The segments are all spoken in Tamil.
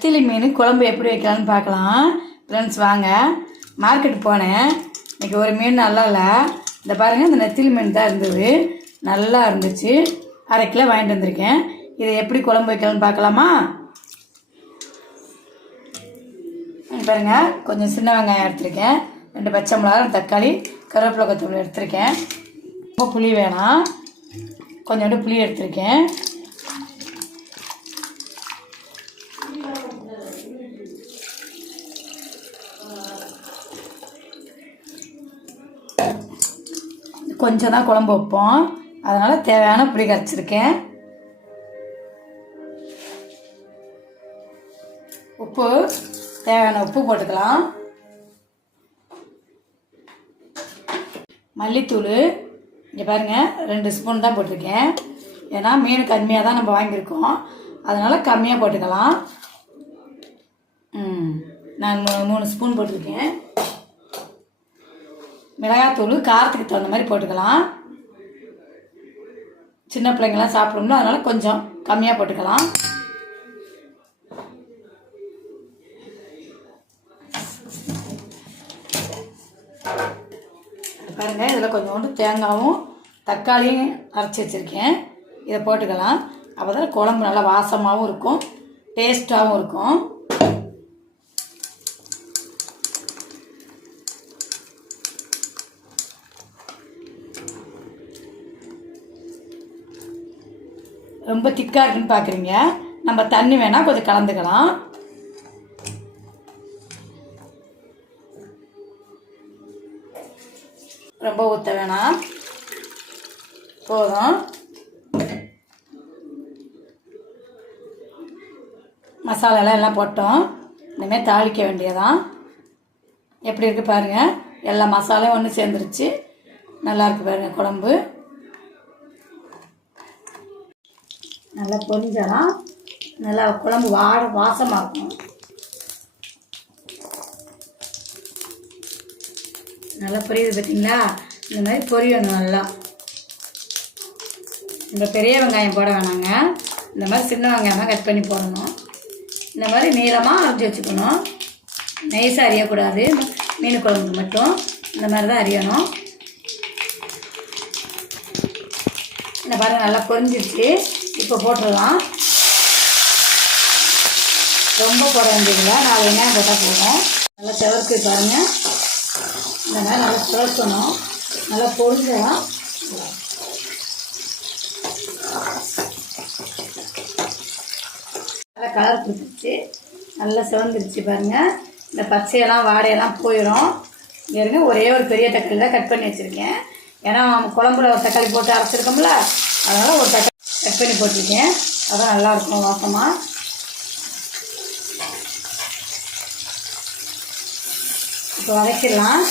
நெத்திலி மீன் குழம்பு எப்படி வைக்கலான்னு பார்க்கலாம். ஃப்ரெண்ட்ஸ் வாங்க. மார்க்கெட் போனேன். இன்றைக்கி ஒரு மீன் நல்லா இல்லை. இந்த பாருங்கள், இந்த நெத்திலி மீன் தான் இருந்தது, நல்லா இருந்துச்சு. 1/2 கிலோ வாங்கிட்டு வந்திருக்கேன். இதை எப்படி குழம்பு வைக்கலான்னு பார்க்கலாமா? பாருங்கள், கொஞ்சம் சின்ன வெங்காயம் எடுத்திருக்கேன், 2 பச்சை மிளகாய், தக்காளி, கருவேப்பிலை, கொத்தமல்லி எடுத்திருக்கேன். ரொம்ப புளி வேணாம், கொஞ்சோண்டு புளி எடுத்திருக்கேன். கொஞ்சம் தான் குழம்பு வைப்போம், அதனால் தேவையான புளி கரைச்சிருக்கேன். உப்பு, தேவையான உப்பு போட்டுக்கலாம். மல்லித்தூள் இங்கே பாருங்கள், 2 ஸ்பூன் தான் போட்டிருக்கேன். ஏன்னா மீன் கம்மியாக தான் நம்ம வாங்கியிருக்கோம், அதனால் கம்மியாக போட்டுக்கலாம். நான் 3 ஸ்பூன் போட்டிருக்கேன். மிளகாத்தூள் காரத்துக்கு தகுந்த மாதிரி போட்டுக்கலாம். சின்ன பிள்ளைங்களாம் சாப்பிடும்ல, அதனால் கொஞ்சம் கம்மியாக போட்டுக்கலாம். பாருங்கள், இதில் கொஞ்சோண்டு தேங்காயும் தக்காளியும் அரைச்சி வச்சுருக்கேன். இதை போட்டுக்கலாம். அப்போ தான் குழம்பு நல்லா வாசமாகவும் இருக்கும், டேஸ்ட்டாகவும் இருக்கும். ரொம்ப திக்காக இருக்குன்னு பார்க்குறீங்க, நம்ம தண்ணி வேணால் கொஞ்சம் கலந்துக்கலாம். ரொம்ப ஊற்ற வேணாம், போதும். மசாலாலாம் எல்லாம் போட்டோம். இனிமேல் தாளிக்க வேண்டியதான். எப்படி இருக்குது பாருங்கள், எல்லா மசாலையும் ஒன்று சேர்ந்துருச்சு. நல்லாயிருக்கு பாருங்கள் குழம்பு. நல்லா பொரிஞ்சாலும் நல்லா குழம்பு வாசமாக இருக்கும். நல்லா பொரியுது பார்த்தீங்களா? இந்த மாதிரி பொரியணும் நல்லா. இந்த பெரிய வெங்காயம் போட வேணாங்க, இந்த மாதிரி சின்ன வெங்காயம் தான் கட் பண்ணி போடணும். இந்த மாதிரி நீளமாக அரைச்சி வச்சுக்கணும். நைஸாக அறியக்கூடாது. மீன் குழம்புக்கு மட்டும் இந்த மாதிரி தான் அறியணும். இந்த பாருங்கள், நல்லா பொரிஞ்சிருச்சு. இப்போ போட்டுடலாம். ரொம்ப போட வேண்டியதில்லை, 4 வெங்காயம் போட்டால் போதும். நல்லா செவருக்கு பாருங்கள், இந்த மாதிரி நல்லா செவக்கணும். நல்லா பொரிஞ்சலாம். நல்லா கலர் கொடுத்துருச்சு, நல்லா செவந்துருச்சு பாருங்கள். இந்த பச்சையெல்லாம் வாடையெல்லாம் போயிடும். இருங்க, ஒரே ஒரு பெரிய தக்காளி தான் கட் பண்ணி வச்சுருக்கேன். ஏன்னா குழம்புல ஒரு தக்காளி போட்டு அரைச்சிருக்கோம்ல, அதனால் ஒரு தக்காளி கட் பண்ணி போட்டிருக்கேன். அதான் நல்லாயிருக்கும் வாசமாக. இப்போ வதக்கிடலாம்.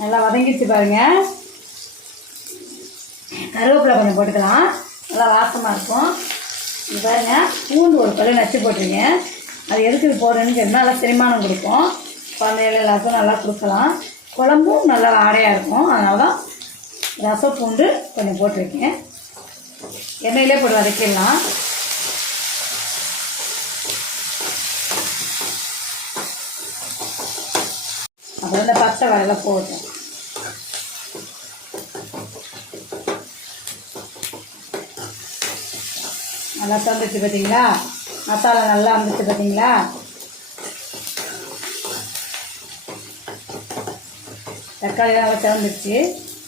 நல்லா வதங்கிடுச்சு பாருங்கள். கருவேப்பிலை கொஞ்சம் போட்டுக்கலாம், நல்லா வாசமாக இருக்கும். இது பாருங்கள், பூண்டு ஒரு பல்லு நச்சு போட்டிருக்கேன். அது எதுக்கு இது போடுறேன்னு கேட்டால் நல்லா செரிமானம் கொடுக்கும். குழந்தைகள் எல்லாருக்கும் நல்லா கொடுக்கலாம். குழம்பும் நல்லா ஆடையாக இருக்கும். அதனால தான் ரசம் பூண்டு கொஞ்சம் போட்டிருக்கேன். எண்ணெயிலே போட்டு வதக்கிடலாம். அப்புறம் இந்த பச்சை வரையில் போட்டேன். நல்லா வந்துச்சு பார்த்தீங்களா? மசாலா நல்லா வந்துச்சு பார்த்தீங்களா? தக்காளி நல்லா சிவந்துருச்சு,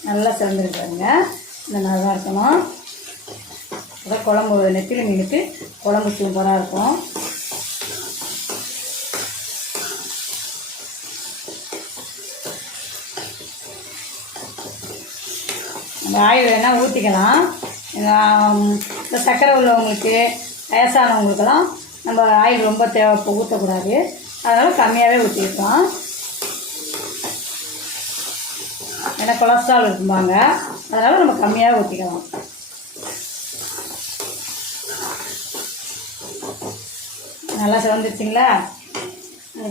நல்லா சிவந்துருக்காங்க. இந்த மாதிரி தான் இருக்கணும். அதான் குழம்பு நெத்திலி மீனுக்கு குழம்பு சூப்பராக இருக்கும். நம்ம ஆயில் வேணால் ஊற்றிக்கலாம். இந்த சர்க்கரை உள்ளவங்களுக்கு, வயசானவங்களுக்கெல்லாம் நம்ம ஆயில் ரொம்ப ஊற்றக்கூடாது, அதனால் கம்மியாகவே ஊற்றிருக்கோம். ஏன்னா கொலஸ்ட்ரால் இருக்கும்பாங்க, அதனால் நம்ம கம்மியாக ஊற்றிக்கலாம். நல்லா சிவந்துருச்சிங்களா?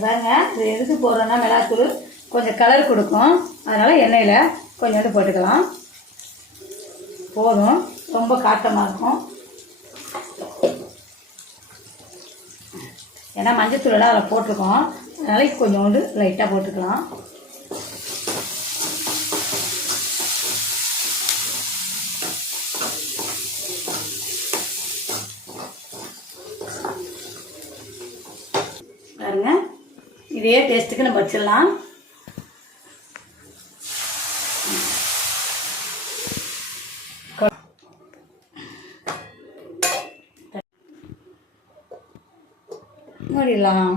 பாருங்க, இது எதுக்கு போடுறோன்னா மிளகாத்தூள் கொஞ்சம் கலர் கொடுக்கும், அதனால் எண்ணெயில் கொஞ்சோண்டு போட்டுக்கலாம். போதும், ரொம்ப காட்டமாக இருக்கும். ஏன்னா மஞ்சத்தூளெல்லாம் அதில் போட்டிருக்கோம், அதனால கொஞ்சோண்டு லைட்டாக போட்டுக்கலாம். பாருங்க, இதே டேஸ்ட்டுக்கு நம்ம வச்சிடலாம். மூடிடலாம்.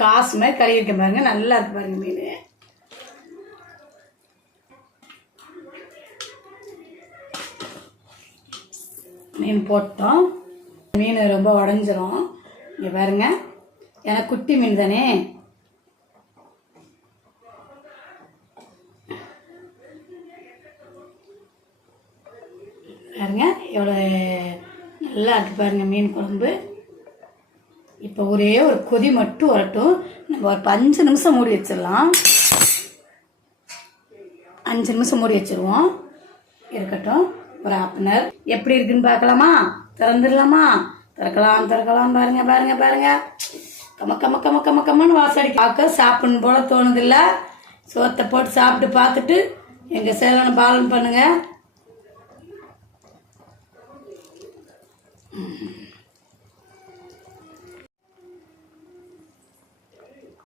காசு மாதிரி கழுவி இருக்க பாருங்க, நல்லா இருக்கு பாருங்க மீன். மீன் போட்டோம். மீன் ரொம்ப உடஞ்சிரும். இங்கே பாருங்க, ஏன்னா குட்டி மீன் தானே. பாருங்க எவ்வளோ நல்லா இருக்கு பாருங்க மீன் குழம்பு. இப்போ ஒரே ஒரு கொதி மட்டும் வரட்டும். நம்ம ஒரு 5 நிமிஷம் மூடி வச்சிடலாம். 5 நிமிஷம் மூடி வச்சிருவோம், இருக்கட்டும். ஒரு 1/2 எப்படி இருக்குன்னு பார்க்கலாமா? திறந்துடலாமா? திறக்கலாம். பாருங்க பாருங்க பாருங்க, கம்மன்னு வாசம் அடிக்க. பார்க்க சாப்பிடணும் போல தோணுதில்ல. சோத்தை போட்டு சாப்பிட்டு பார்த்துட்டு எங்கள் சேனலை ஃபாலோ பண்ணுங்க.